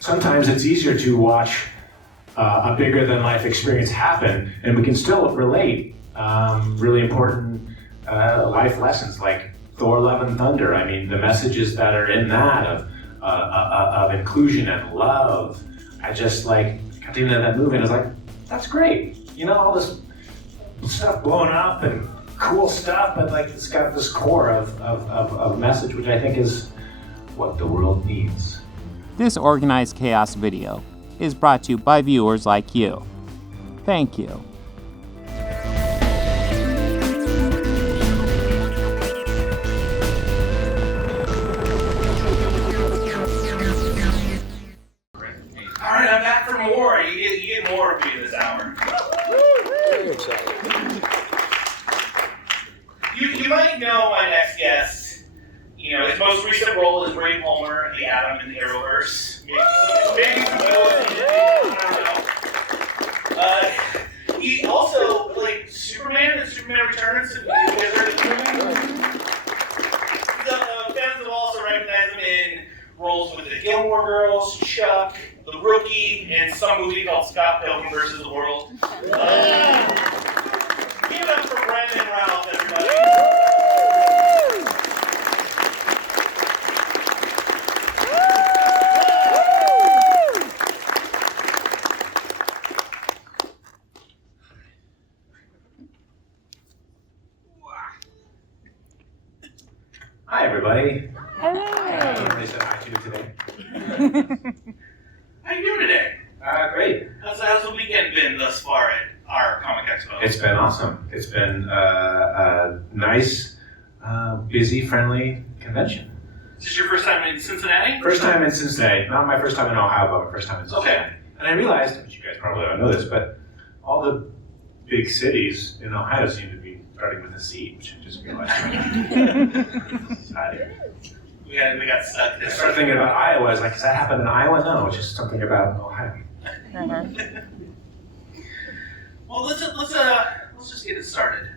sometimes it's easier to watch a bigger than life experience happen, and we can still relate really important life lessons like Thor: Love and Thunder. I mean, the messages that are in that of inclusion and love. I just got to into that movie and I was like, that's great. All this stuff blowing up and cool stuff, but it's got this core of message, which I think is what the world needs. This Organized Chaos video is brought to you by viewers like you. Thank you. Alright, I'm back for more. You get more of me this hour. Very excited. You might know my next guest. His most recent role is Ray Palmer, the Atom in the Arrowverse. Maybe some he also played Superman in Superman Returns. Have you guys heard of Superman? Fans have also recognized him in roles with the Gilmore Girls, Chuck, The Rookie, and some movie called Scott Pilgrim vs. the World. Give it up for Brendan and Routh, everybody. Hi, everybody. Hello. Everybody said hi to you today. How you doing today? Great. How's the weekend been thus far at our Comic Expo? It's been awesome. It's been a nice, busy, friendly convention. Is this your first time in Cincinnati? First time in Cincinnati. Not my first time in Ohio, but my first time in Cincinnati. Okay. And I realized, which you guys probably don't know this, but all the big cities in Ohio seem to be starting with a C, which I just realized. We got stuck I there. started thinking about Iowa. I was like, does that happen in Iowa? No, it's just something about Ohio. Well, let's just get it started.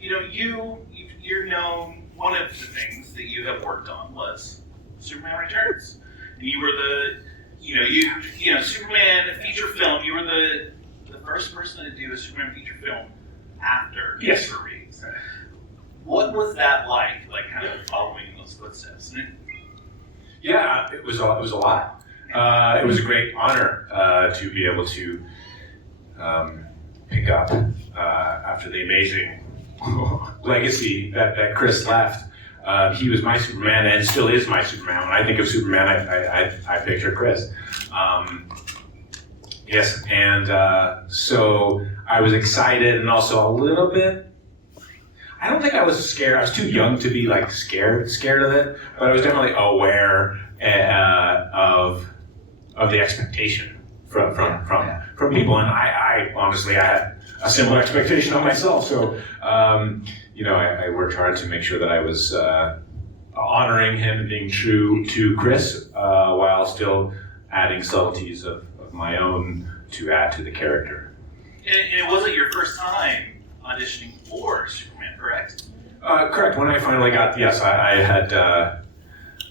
You're known. One of the things that you have worked on was Superman Returns, and you were Superman feature film. You were the first person to do a Superman feature film after Yes. Reeves. What was that like kind of following in those footsteps? Yeah, it was a lot. It was a great honor to be able to pick up after the amazing legacy that Chris left. He was my Superman and still is my Superman. When I think of Superman, I picture Chris. Yes, and so I was excited and also a little bit. I don't think I was scared. I was too young to be scared of it, but I was definitely aware of the expectation from people, and I honestly I had a similar expectation of myself. So I worked hard to make sure that I was honoring him and being true to Chris while still adding subtleties of my own to add to the character. And it wasn't your first time auditioning for Superman, correct? Correct. When I finally got, yes, I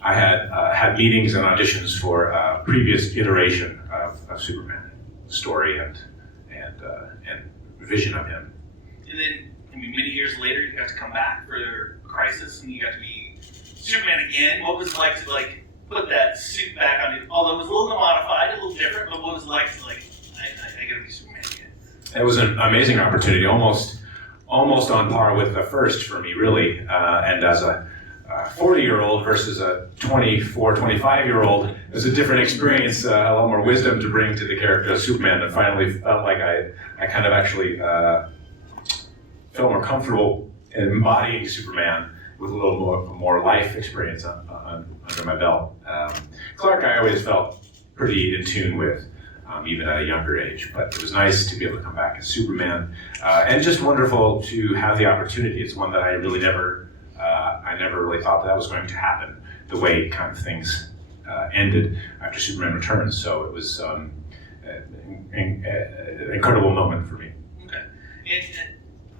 had meetings and auditions for a previous iteration of Superman story and vision of him. And then, many years later, you got to come back for Crisis, and you got to be Superman again. What was it like to put that suit back on you? Although it was a little modified, a little different, but what was it like to I got to be Superman again? It was an amazing opportunity, almost on par with the first for me, really. And as a 40-year-old versus a 24, 25-year-old, it was a different experience, a lot more wisdom to bring to the character of Superman, and finally felt like I kind of actually felt more comfortable embodying Superman with a little more life experience under my belt. Clark I always felt pretty in tune with, even at a younger age, but it was nice to be able to come back as Superman, and just wonderful to have the opportunity. It's one that I really never really thought that was going to happen, the way kind of things ended after Superman Returns. So it was an incredible moment for me. Okay.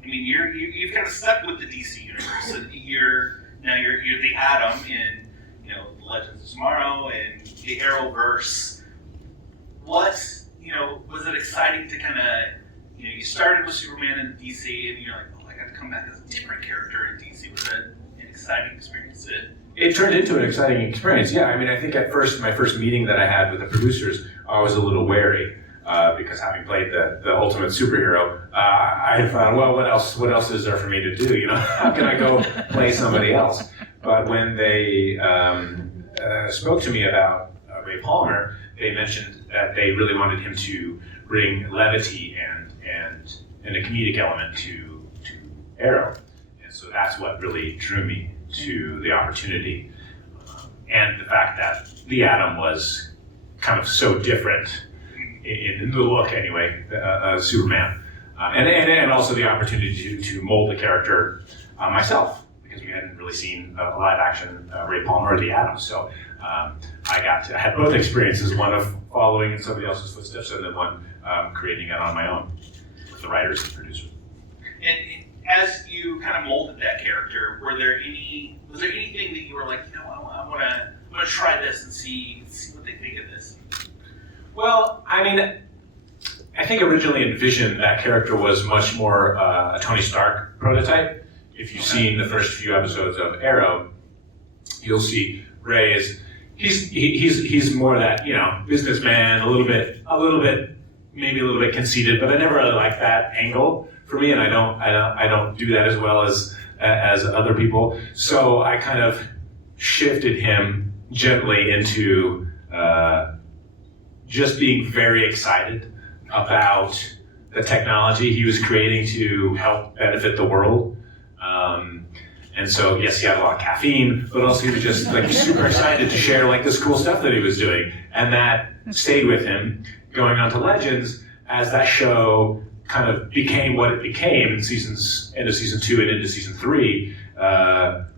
You've kind of stuck with the DC universe. So you're the Atom in Legends of Tomorrow and the Arrowverse. What, was it exciting to kind of, you started with Superman in DC and you're like, oh, I got to come back as a different character in DC. Was it an exciting experience? It turned into an exciting experience, yeah. I mean, I think at first, my first meeting that I had with the producers, I was a little wary because having played the ultimate superhero, I thought, well, what else is there for me to do? How can I go play somebody else? But when they spoke to me about Ray Palmer, they mentioned that they really wanted him to bring levity and a comedic element to Arrow. And so that's what really drew me to the opportunity. And the fact that the Atom was kind of so different in the look anyway, Superman. And also the opportunity to mold the character myself, because we hadn't really seen a live action Ray Palmer or the Atom. So I had both experiences, one of following in somebody else's footsteps and then one creating it on my own with the writers and producers. And as you kind of molded that character, was there anything that you were like, I want to try this and see what they think of this? Well, I mean, I think originally in Vision, that character was much more a Tony Stark prototype. If you've seen the first few episodes of Arrow, you'll see Ray he's more that businessman, a little bit maybe a little bit conceited, but I never really liked that angle for me, and I don't do that as well as other people. So I kind of shifted him gently into just being very excited about the technology he was creating to help benefit the world. And so, yes, he had a lot of caffeine, but also he was just super excited to share this cool stuff that he was doing. And that stayed with him going on to Legends as that show kind of became what it became in end of season 2 and into season 3.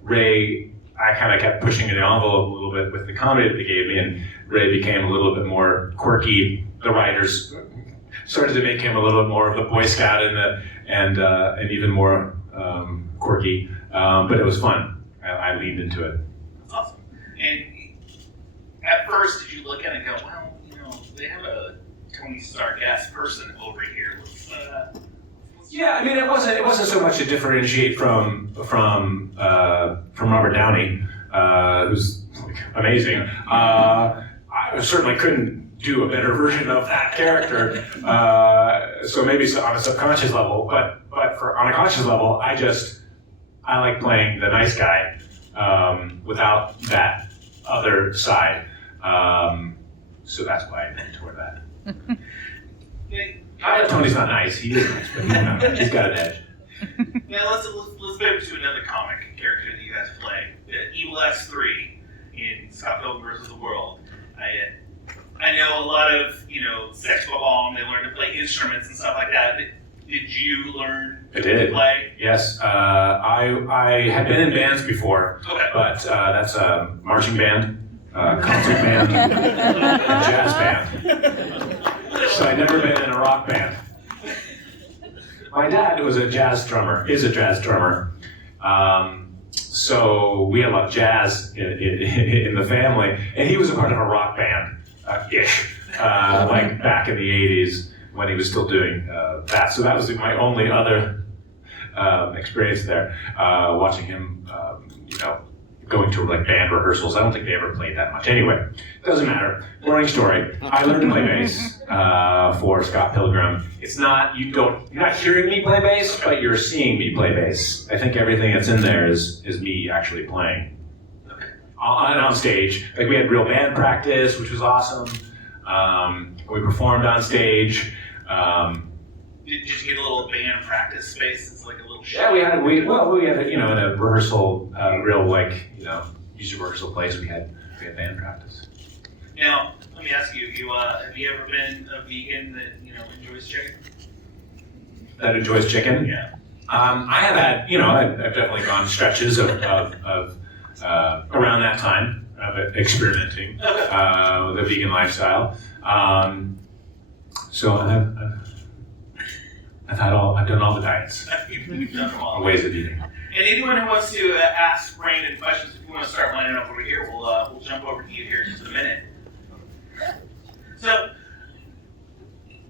Ray, I kind of kept pushing the envelope a little bit with the comedy that they gave me, and Ray became a little bit more quirky. The writers started to make him a little bit more of the Boy Scout and even more quirky, but it was fun. I leaned into it. That's awesome. And at first, did you look at it and go, well, they have a Tony Stark-esque person over here. Yeah, I mean, it wasn't so much to differentiate from Robert Downey, who's amazing. I certainly couldn't do a better version of that character. So maybe on a subconscious level, but on a conscious level, I like playing the nice guy without that other side. So that's why I went toward that. Not that Tony's not nice. He is nice, but he's got an edge. Now let's pivot to another comic character that you guys play, Evil S3 in Scott Pilgrim vs. the World. I know a lot of sex bomb. They learn to play instruments and stuff like that. Did you learn to play? Yes. I had been in bands before, but that's a marching band, concert band, and jazz band. So I'd never been in a rock band. My dad is a jazz drummer. So we had a lot of jazz in the family, and he was a part of a rock band, back in the 80s when he was still doing that. So that was my only other experience there, watching him, going to band rehearsals. I don't think they ever played that much. Anyway, doesn't matter. Boring story. I learned to play bass for Scott Pilgrim. It's not, you're not hearing me play bass, but you're seeing me play bass. I think everything that's in there is me actually playing. On stage. We had real band practice, which was awesome. We performed on stage. Did you get a little band practice space? It's like a little show. Yeah, we had in a rehearsal, music rehearsal place. We had band practice. Now, let me ask you: have you ever been a vegan that enjoys chicken? That enjoys chicken? Yeah. I have had, I've definitely gone stretches of around that time of experimenting with a vegan lifestyle. So I've done all the diets. You've done them all. Ways of eating. And anyone who wants to ask Brandon questions, if you want to start lining up over here, we'll jump over to you here in just a minute. So,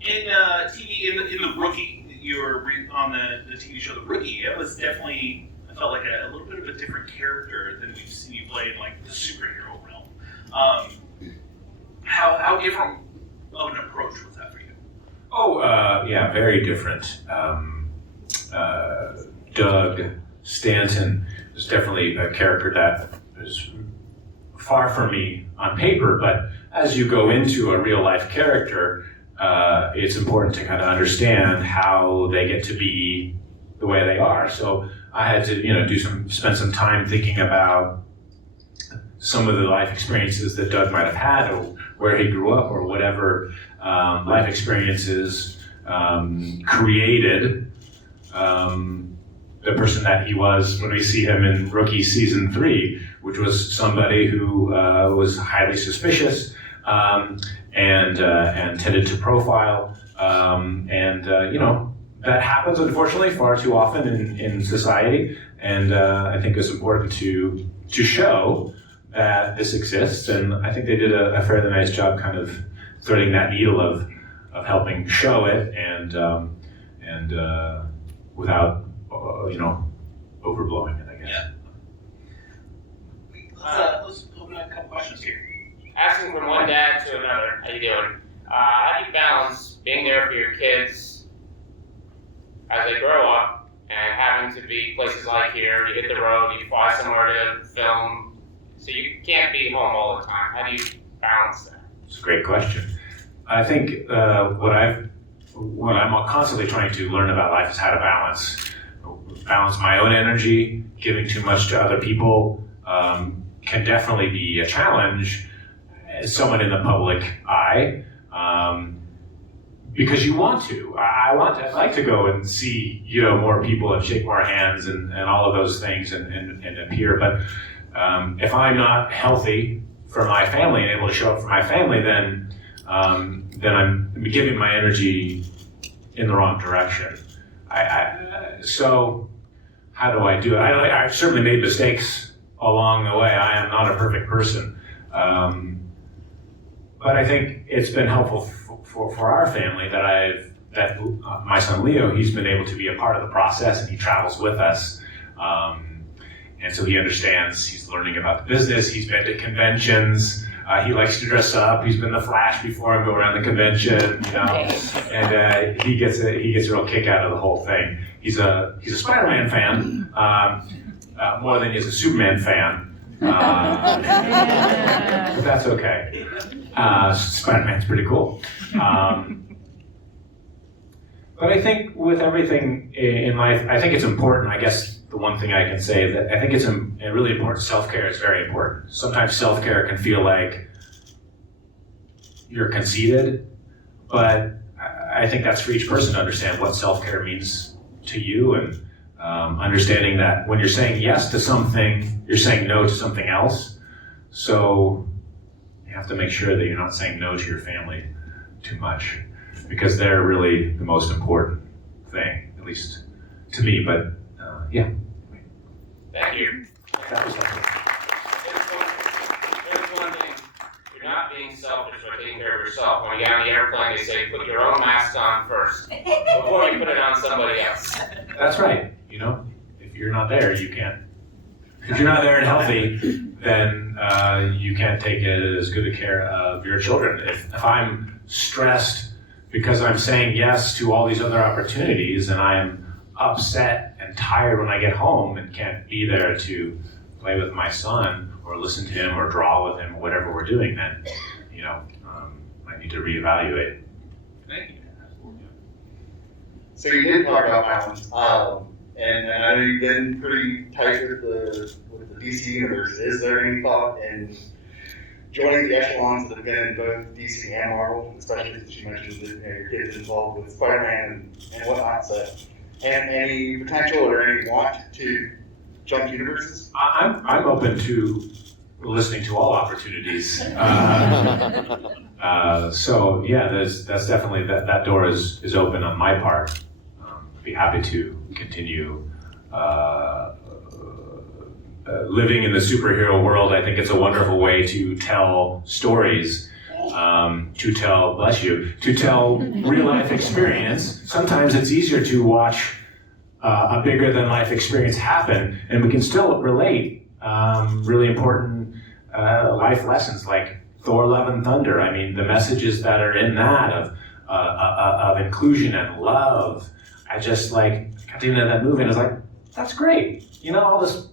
in TV, in the Rookie, you were on the TV show The Rookie. It was definitely, I felt like a little bit of a different character than we've seen you play in like the superhero realm. How different of an approach was that for you? Oh, yeah, very different. Doug Stanton was definitely a character that was far from me on paper, but as you go into a real life character, it's important to kind of understand how they get to be the way they are. So I had to, spend some time thinking about some of the life experiences that Doug might have had, or where he grew up, or whatever life experiences created the person that he was when we see him in Rookie Season 3, which was somebody who was highly suspicious and tended to profile. That happens, unfortunately, far too often in society. And I think it's important to show that this exists. And I think they did a fairly nice job kind of threading that needle of helping show it and without overblowing it, I guess. Yeah. Let's open up a couple questions here. Asking from one dad to another, how you doing? How do you balance being there for your kids as they grow up and having to be places like here, you hit the road, you fly somewhere to film, so you can't be home all the time. How do you balance that? It's a great question. I think what I'm constantly trying to learn about life is how to balance my own energy. Giving too much to other people can definitely be a challenge as someone in the public eye, because you want to. I'd like to go and see more people and shake more hands and all of those things and appear. But if I'm not healthy for my family and able to show up for my family, then I'm giving my energy in the wrong direction. So how do I do it? I've certainly made mistakes along the way. I am not a perfect person. But I think it's been helpful for our family that my son Leo, he's been able to be a part of the process, and he travels with us. And so he understands, he's learning about the business, he's been to conventions, he likes to dress up, he's been the Flash before and go around the convention, and he gets a real kick out of the whole thing. He's a Spider-Man fan, more than he is a Superman fan, but that's okay. Spider-Man's pretty cool. But I think with everything in life, I think it's important. I guess the one thing I can say is that I think it's really important. Self-care is very important. Sometimes self-care can feel like you're conceited, but I think that's for each person to understand what self-care means to you, and understanding that when you're saying yes to something, you're saying no to something else. So you have to make sure that you're not saying no to your family too much, because they're really the most important thing, at least to me. But yeah. Thank you. That was helpful. There's one thing. You're not being selfish by taking care of yourself. When you get on the airplane, they say put your own mask on first before you put it on somebody else. That's right. If you're not there, you can't. If you're not there and healthy, then you can't take as good a care of your children. If I'm stressed because I'm saying yes to all these other opportunities, and I am upset and tired when I get home and can't be there to play with my son or listen to him or draw with him, whatever we're doing, then I need to reevaluate. Thank you. So you did talk about balance, and I know you've been pretty tight with the DC universe. Is there any thought in joining the echelons that have been in both DC and Marvel, especially since you mentioned that your kids involved with Spider-Man and whatnot? So, and any potential or any want to jump universes? I'm open to listening to all opportunities. So yeah, that's definitely that door is open on my part. Be happy to continue living in the superhero world, I think it's a wonderful way to tell stories, to tell real life experience. Sometimes it's easier to watch a bigger than life experience happen, and we can still relate really important life lessons like Thor: Love and Thunder. I mean, the messages that are in that of inclusion and love. I just got to the end of that movie and I was like, that's great. All this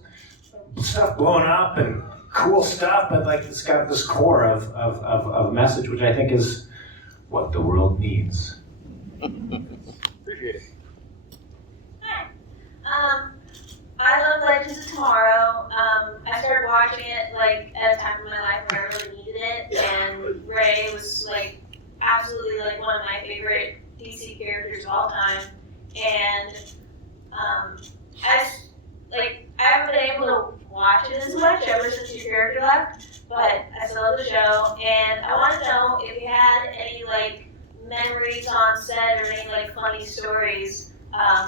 stuff blowing up and cool stuff, but it's got this core of message, which I think is what the world needs. Appreciate it. I love Legends of Tomorrow. I started watching it at a time in my life where I really needed it, and Ray was absolutely one of my favorite DC characters of all time. And I haven't been able to watch it as much ever since your character left, but I still love the show. And I want to know if you had any memories on set or any funny stories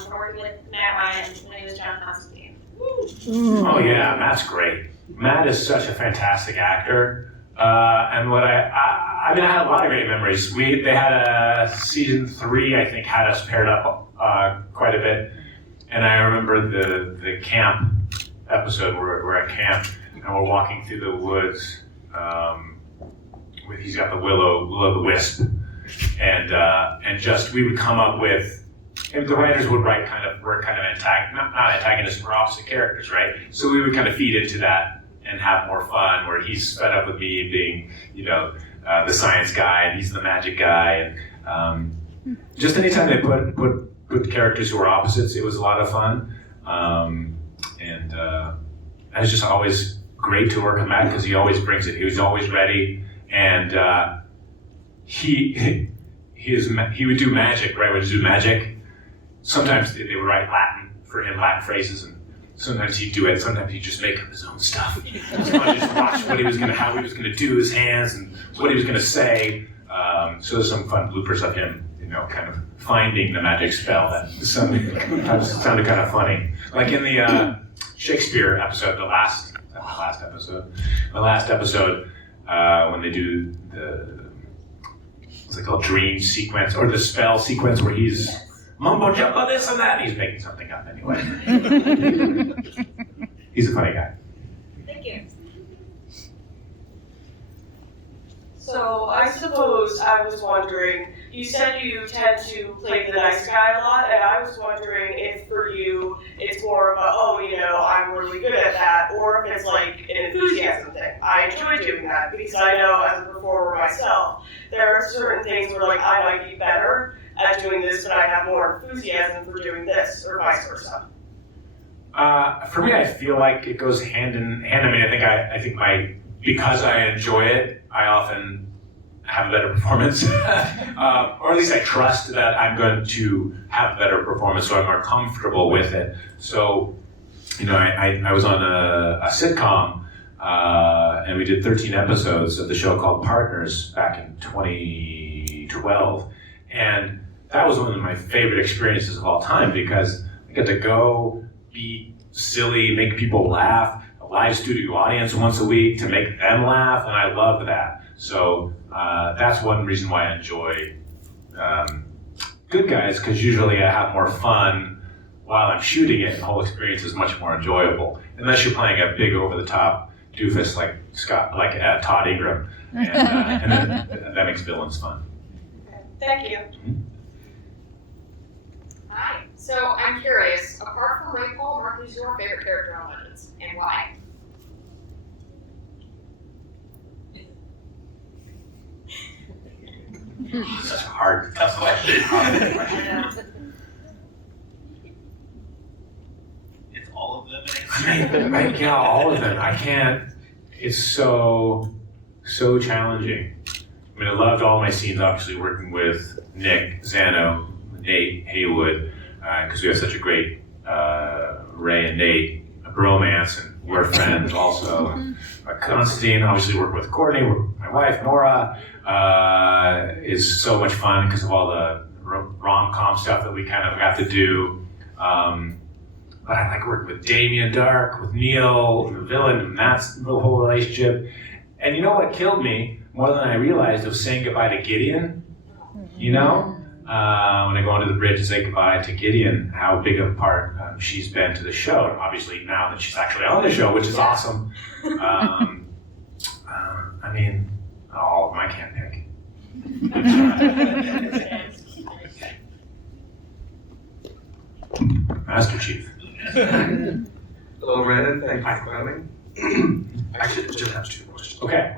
from working with Matt Ryan when he was John Constantine. Oh yeah, Matt's great. Matt is such a fantastic actor. And what I had a lot of great memories. They had a season 3, I think, had us paired up quite a bit. And I remember the camp episode where we're at camp and we're walking through the woods. He's got the will-o'-the-wisp, and just we would come up with. And the writers would write we're kind of not antagonists, we're opposite characters, right? So we would kind of feed into that and have more fun, where he's fed up with me being, the science guy, and he's the magic guy, and just anytime they put characters who are opposites, it was a lot of fun, and it was just always great to work with Matt because he always brings it. He was always ready, and he would do magic, right? Would do magic. Sometimes they would write Latin for him, Latin phrases, and sometimes he'd do it. Sometimes he'd just make up his own stuff. It was fun to just watch how he was gonna do his hands and what he was gonna say. So there's some fun bloopers of him, kind of finding the magic spell that sounded kind of funny. Like in the Shakespeare episode, the last episode, when they do what's it called, dream sequence or the spell sequence where he's mumbo jumbo this and that. He's making something up anyway. He's a funny guy. Thank you. So I suppose I was wondering, you said you tend to play the nice guy a lot, and I was wondering if for you it's more of a, I'm really good at that, or if it's an enthusiasm thing. I enjoy doing that because I know as a performer myself, there are certain things where I might be better at doing this, but I have more enthusiasm for doing this, or vice versa. For me, I feel like it goes hand in hand. I mean, I think because I enjoy it, I often have a better performance, or at least I trust that I'm going to have a better performance, so I'm more comfortable with it. So, I was on a sitcom, and we did 13 episodes of the show called Partners back in 2012, and that was one of my favorite experiences of all time because I get to go, be silly, make people laugh, a live studio audience once a week to make them laugh, and I love that. So that's one reason why I enjoy Good Guys, because usually I have more fun while I'm shooting it, and the whole experience is much more enjoyable. Unless you're playing a big over-the-top doofus like Todd Ingram, and then that makes villains fun. Thank you. Hi. So I'm curious, apart from Ray Palmer, who's your favorite character on Legends, and why? Such a hard question. It's all of them. All of them. I can't. It's so challenging. I mean, I loved all my scenes, obviously, working with Nick Zano, Nate Haywood, because we have such a great Ray and Nate bromance, and we're friends also. Constantine, obviously, working with Courtney, my wife, Nora, is so much fun because of all the rom-com stuff that we kind of got to do. but I like working with Damien Dark, with Neil, the villain, and that's the whole relationship. And you know what killed me more than I realized was saying goodbye to Gideon. You know, when I go onto the bridge and say goodbye to Gideon, how big of a part she's been to the show. And obviously now that she's actually on the show, which is awesome. I mean, all of them I can't pick. Master Chief. Hello, Brandon. Thank you for coming. Actually, I just have 2 questions. Okay.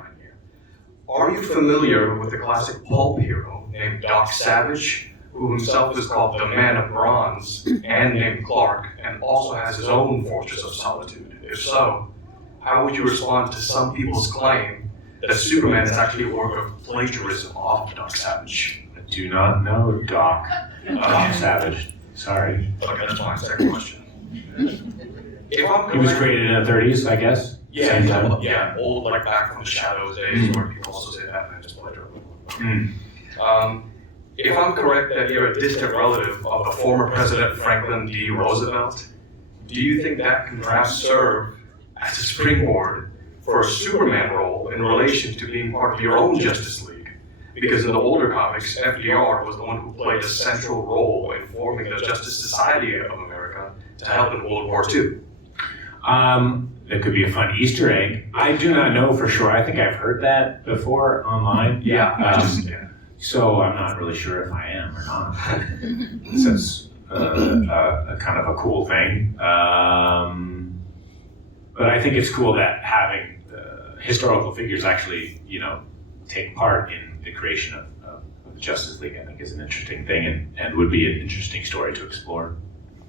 Are you familiar with the classic pulp hero named Doc Savage, who himself is called the Man of Bronze and named Clark, and also has his own Fortress of Solitude? If so, how would you respond to some people's claim that Superman is actually a work of plagiarism off of Doc Savage? I do not know Doc Savage. Sorry. Okay, that's fine. Second question. If I'm He was correct- created in the 30s, I guess. Same time. Yeah, old, like back from the Shadows days, where people also say Batman is plagiarism. If I'm correct that you're a distant relative of the former President Franklin D. Roosevelt, do you think that can perhaps serve as a springboard for a Superman role in relation to being part of your own Justice League? Because in the older comics, FDR was the one who played a central role in forming the Justice Society of America to help in World War II. It could be a fun Easter egg. I do not know for sure. I think I've heard that before online. So I'm not really sure if I am or not. Since a kind of a cool thing. But I think it's cool that having historical figures actually, take part in the creation of the Justice League, I think is an interesting thing and would be an interesting story to explore.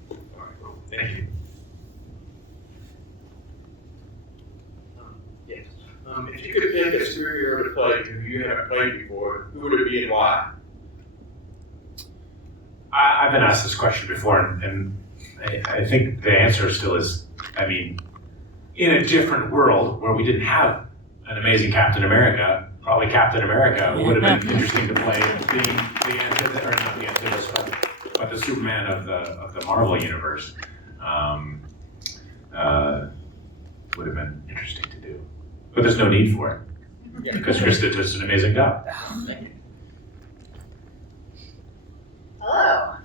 All right, cool. Thank you. If you could pick a superhero to play who you haven't played before, who would it be and why? I've been asked this question before, and I think the answer still is, I mean, in a different world where we didn't have an amazing Captain America, probably Captain America would have been interesting to play, being the antithesis, or not the antithesis, but the Superman of the Marvel universe. Would have been interesting to do. But there's no need for it, because Krista does an amazing job. Hello.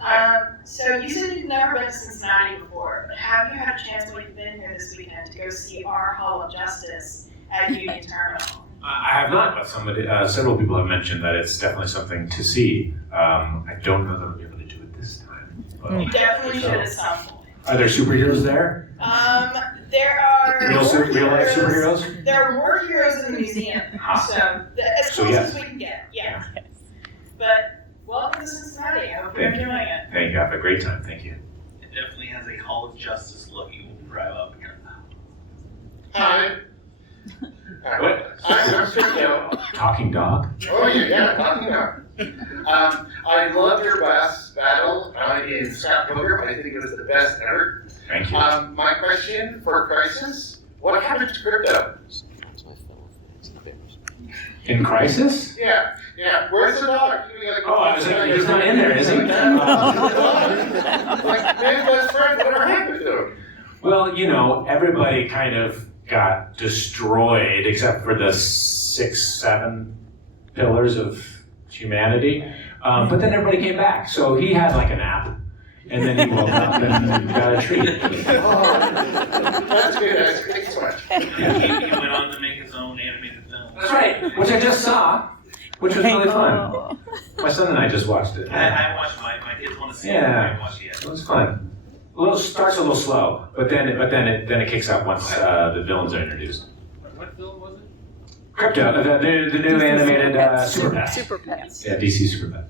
So you said you've never been to Cincinnati before, but have you had a chance while you've been here this weekend to go see our Hall of Justice at Union Terminal? I have not, but several people have mentioned that it's definitely something to see. I don't know that I'll be able to do it this time. But You definitely should at some point. Are there superheroes there? There are Real life superheroes? There are more heroes in the museum, so as So close yes. as we can get. Yeah. But welcome to Cincinnati. I hope you're Thank you. enjoying it. Thank you. Have a great time. Thank you. It definitely has a Hall of Justice look. You will drive up here. Hi. What? I'm Sergio. Talking dog? Oh, yeah, talking about. I loved your last battle in Scott Pilgrim. I think it was the best ever. Thank you. My question for Crisis, what happened to Crypto? In Crisis? Yeah. Where's the dog? Oh, I was thinking he's not in there, is he? Like, man, best friend, whatever happened to him? Well, everybody kind of got destroyed except for the 6, 7 pillars of humanity. But then everybody came back. So he had like a nap. And then he woke up and got a treat. That's good. Thanks so much. He went on to make his own animated film. That's right, which I just saw, which was really fun. My son and I just watched it. I watched my kids want to see it. Yeah. I haven't watched it yet. It was fun. Starts a little slow, but then it kicks up once the villains are introduced. What film was it? Crypto, the new animated Super Pet. Super Pets. Yeah, DC Super Pet.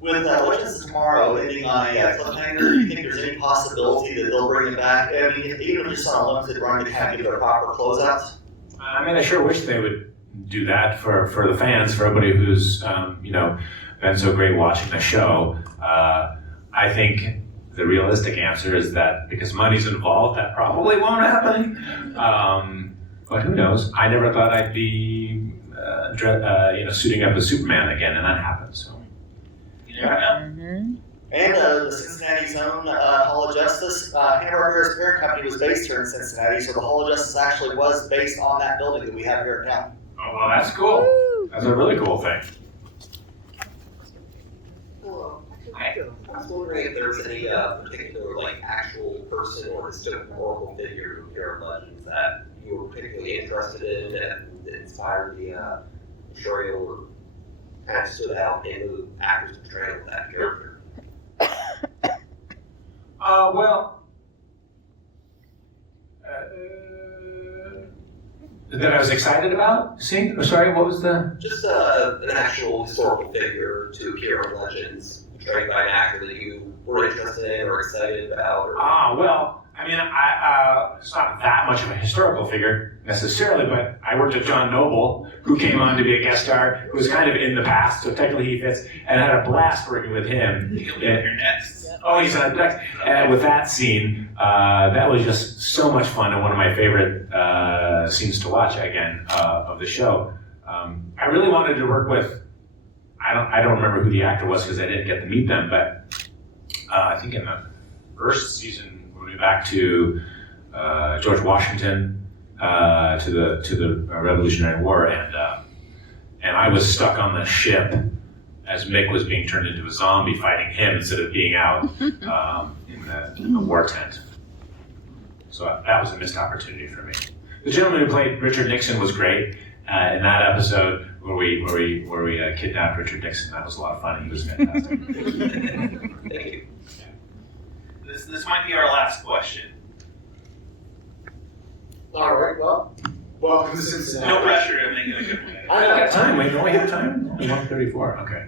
With What Justice Tomorrow ending on a cliffhanger, do you think there's any possibility that they'll bring it back? I mean, even just on a limited run to kind of give it a proper closeout? I mean, I sure wish they would do that for the fans, for everybody who's been so great watching the show. I think the realistic answer is that because money's involved, that probably won't happen. But who knows? I never thought I'd be suiting up as Superman again, and that happened. So. You never know. And And the Cincinnati's own Hall of Justice, Hanna-Barbera's parent company was based here in Cincinnati, so the Hall of Justice actually was based on that building that we have here in town. Oh, well, that's cool. That's a really cool thing. I was wondering if there's any particular, like, actual person or historical figure who Hero Legends that you were particularly interested in and that inspired the portrayal or kind of stood out in the actor's portrayal of that character. That I was excited about seeing? Sorry, what was the? Just an actual historical figure to Hero Legends, portrayed by an actor that you were interested in or excited about. Or... I mean, it's not that much of a historical figure necessarily, but I worked with John Noble, who came on to be a guest star, who was kind of in the past, so technically he fits, and I had a blast working with him. He'll be on your next. Oh, he's on next. And with that scene, that was just so much fun and one of my favorite scenes to watch again of the show. I really wanted to work with. I don't remember who the actor was because I didn't get to meet them, but I think in the first season we went back to George Washington to the Revolutionary War, and I was stuck on the ship as Mick was being turned into a zombie fighting him instead of being out in the war tent. So that was a missed opportunity for me. The gentleman who played Richard Nixon was great in that episode where we kidnapped Richard Nixon. That was a lot of fun. He was fantastic. Thank you. This might be our last question. All right, well, welcome to Cincinnati. No pressure to make it a good one. I got time. Wait, don't we have time? Only 1:34. Okay.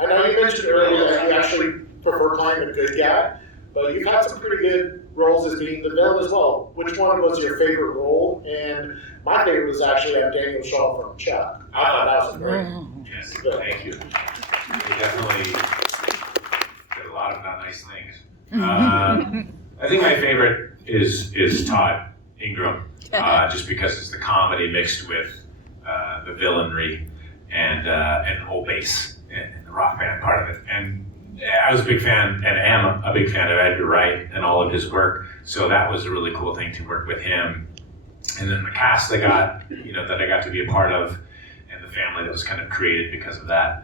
I know you mentioned earlier that you actually prefer playing the good guy, but you've had some pretty good roles as being the villain as well. Which one was your favorite role? And my favorite was actually Daniel Shaw from Chuck. I thought that was great. Yes, thank you. We definitely did a lot of nice things. I think my favorite is Todd Ingram, just because it's the comedy mixed with the villainry and old bass and the rock band part of it. And I was a big fan and am a big fan of Edgar Wright and all of his work. So that was a really cool thing to work with him. And then the cast that I got to be a part of, and the family that was kind of created because of that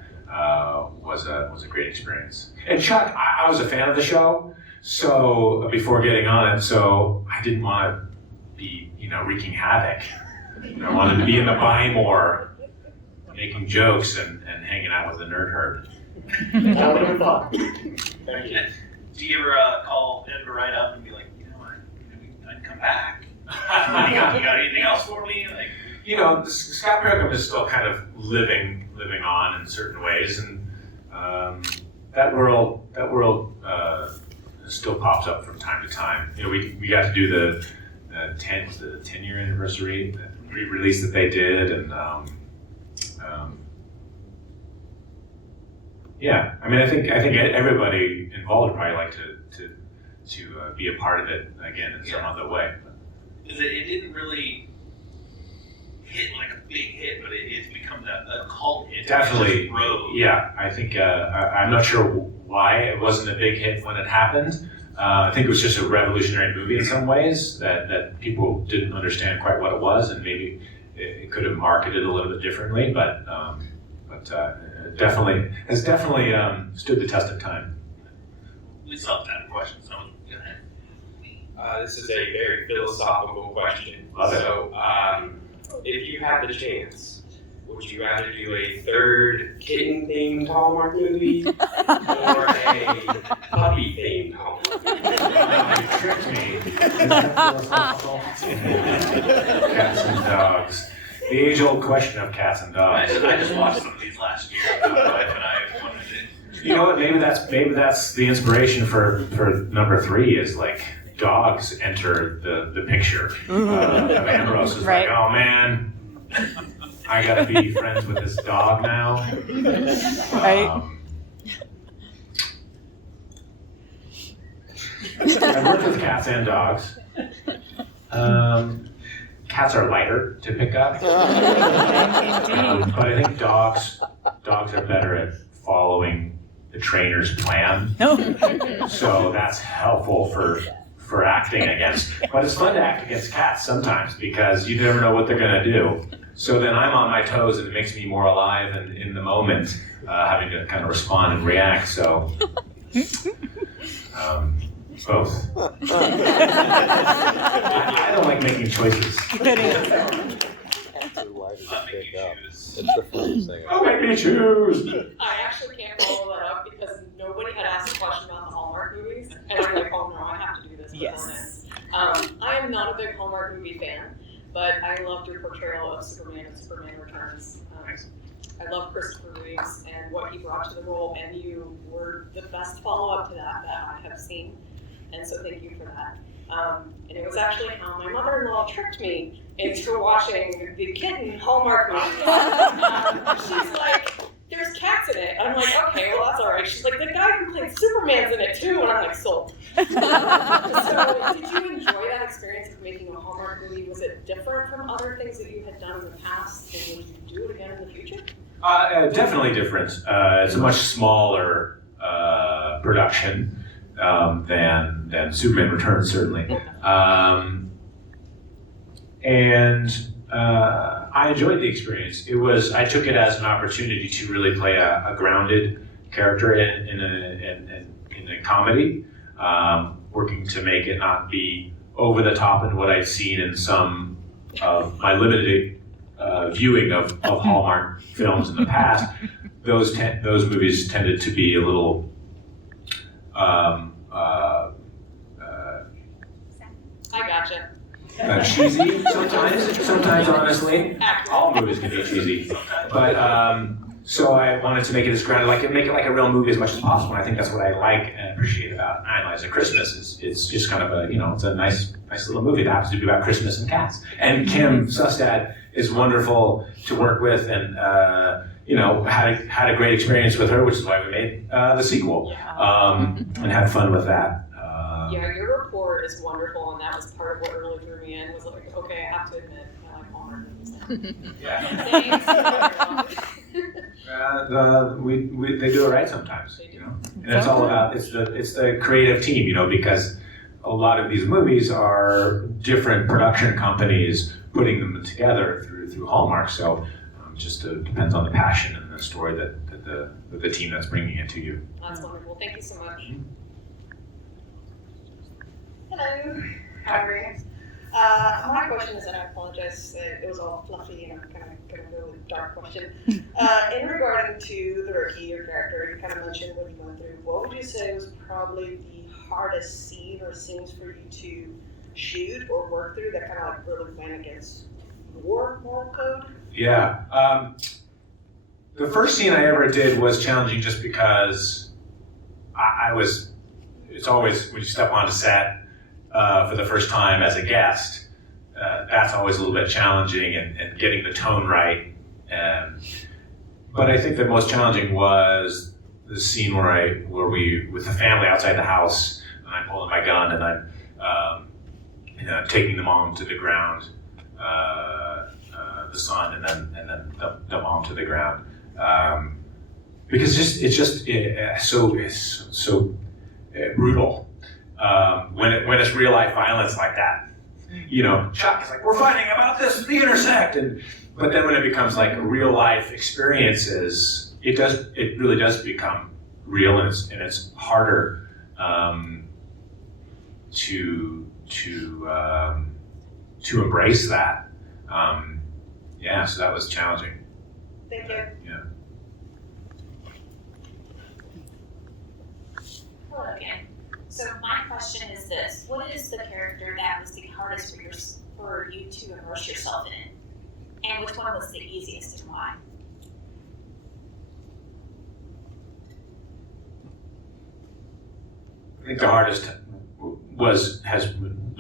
was a great experience. And Chuck, I was a fan of the show, so before getting on it, so I didn't want to be wreaking havoc. I wanted to be in the Bymore, making jokes and hanging out with the nerd herd. That would have been fun. Thank you. Do you ever call Edgar Wright up and be like, I'd come back? you got anything else for me? Like, Scott Pilgrim is still kind of living on in certain ways, and that world still pops up from time to time. We got to do the 10-year anniversary re-release that they did, and yeah, I mean, I think everybody involved would probably like to be a part of it again in some other way. It didn't really hit like a big hit, but it's become a cult hit. Definitely, yeah. I think I'm not sure why it wasn't a big hit when it happened. I think it was just a revolutionary movie in some ways that people didn't understand quite what it was, and maybe it could have marketed a little bit differently, but definitely has stood the test of time. We still have time for questions. So go ahead. This is a very philosophical question. Love it. So, if you had the chance, would you rather do a third kitten-themed Hallmark movie or a puppy-themed Hallmark movie? You tricked me. Cats and dogs. The age-old question of cats and dogs. I just watched some of these last year. My wife and I wanted to. You know what? Maybe that's the inspiration for number 3 is like dogs enter the picture. Ambrose is Right. like, oh man, I gotta be friends with this dog now. Right. I work with cats and dogs. Cats are lighter to pick up. Indeed. But I think dogs are better at following trainer's plan. So that's helpful for acting against. But it's fun to act against cats sometimes because you never know what they're going to do. So then I'm on my toes, and it makes me more alive and in the moment, having to kind of respond and react. So both. I don't like making choices. Oh, make me choose. I actually can't follow that up because nobody had asked a question about the Hallmark movies, and I'm like, oh no, I have to do this. Yes. I am not a big Hallmark movie fan, but I loved your portrayal of Superman and Superman Returns. I love Christopher Reeves and what he brought to the role, and you were the best follow-up to that I have seen, and so thank you for that. And it was actually how my mother-in-law tricked me into watching the Kitten Hallmark movie. She's like, there's cats in it. I'm like, okay, well that's all right. She's like, the guy who played Superman's in it too, and I'm like, sold. So did you enjoy that experience of making a Hallmark movie? Was it different from other things that you had done in the past, and would you do it again in the future? Definitely different. It's a much smaller production than Superman Returns, certainly. I enjoyed the experience. I took it as an opportunity to really play a grounded character in a comedy, working to make it not be over the top in what I'd seen in some of my limited viewing of Hallmark films in the past. Those movies tended to be a little I gotcha. Cheesy sometimes honestly. All movies can be cheesy. But so I wanted to make it as grounded, make it like a real movie as much as possible. And I think that's what I like and appreciate about Nine Lives of Christmas. It's just kind of it's a nice little movie that happens to be about Christmas and cats. And Kim Sustad is wonderful to work with, and had a great experience with her, which is why we made the sequel, and had fun with that. Yeah, your report is wonderful, and that was part of what really drew me in. Was like, okay, I have to admit, I like Hallmark movies now. Yeah. They do it right sometimes, and it's all about it's the creative team, because a lot of these movies are different production companies putting them together through Hallmark. So just depends on the passion and the story that the team that's bringing it to you. That's wonderful. Thank you so much. Hello. How are you? My question is, and I apologize, it was all fluffy, and I'm kind of going to go with a dark question. In regarding to the rookie, your character, you kind of mentioned what you went through. What would you say was probably the hardest scene or scenes for you to shoot or work through that kind of like really went against your moral code? Yeah. The first scene I ever did was challenging just because it's always when you step onto set for the first time as a guest, that's always a little bit challenging and getting the tone right. But I think the most challenging was the scene where we with the family outside the house, and I'm pulling my gun and I'm taking the mom to the ground, the son, and then the mom to the ground, because it's so brutal when it's real life violence like that. Chuck is like, we're fighting about this, the intersect, but then when it becomes like real life experiences, it really does become real, and it's harder to embrace that. So that was challenging. Thank you. Yeah. Hello again. So my question is this: what is the character that was the hardest for you to immerse yourself in, and which one was the easiest, and why? I think the hardest the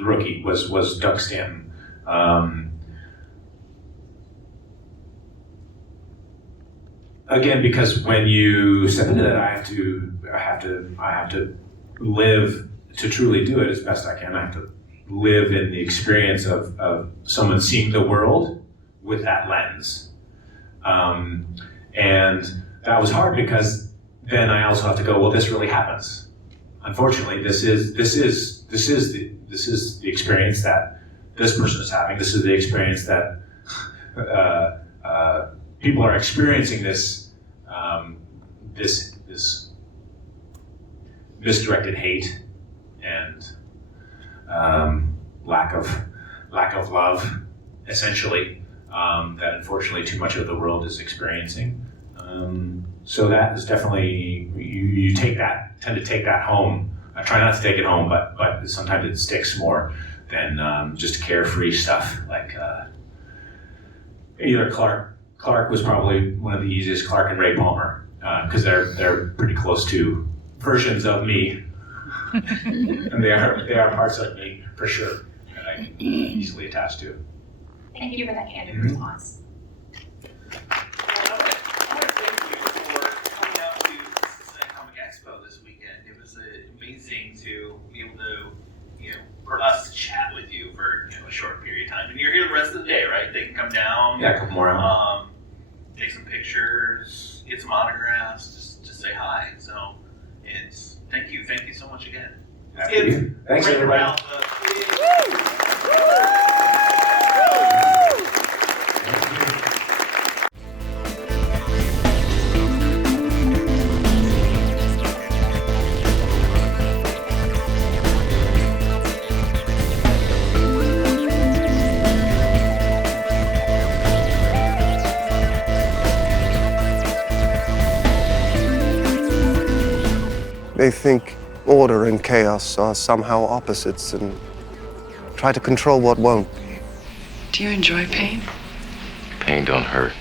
rookie was Doug Stanton. Again, because when you step into that, I have to live to truly do it as best I can. I have to live in the experience of someone seeing the world with that lens, and that was hard because then I also have to go, well, this really happens. Unfortunately, this is the experience that this person is having. This is the experience that people are experiencing this misdirected hate and lack of love, essentially, that unfortunately too much of the world is experiencing. So that is definitely, you tend to take that home. I try not to take it home, but sometimes it sticks more than just carefree stuff. Like either Clark was probably one of the easiest, Clark and Ray Palmer, because they're pretty close to versions of me, and they are parts of me for sure that I can easily attach to. Thank you for that candid response. Expo this weekend. It was amazing to be able to, for us to chat with you for a short period of time. And you're here the rest of the day, right? They can come down. Yeah, a couple more hours. Take some pictures, get some autographs, just say hi. So thank you so much again. Thanks everybody. They think order and chaos are somehow opposites and try to control what won't be. Do you enjoy pain? Pain don't hurt.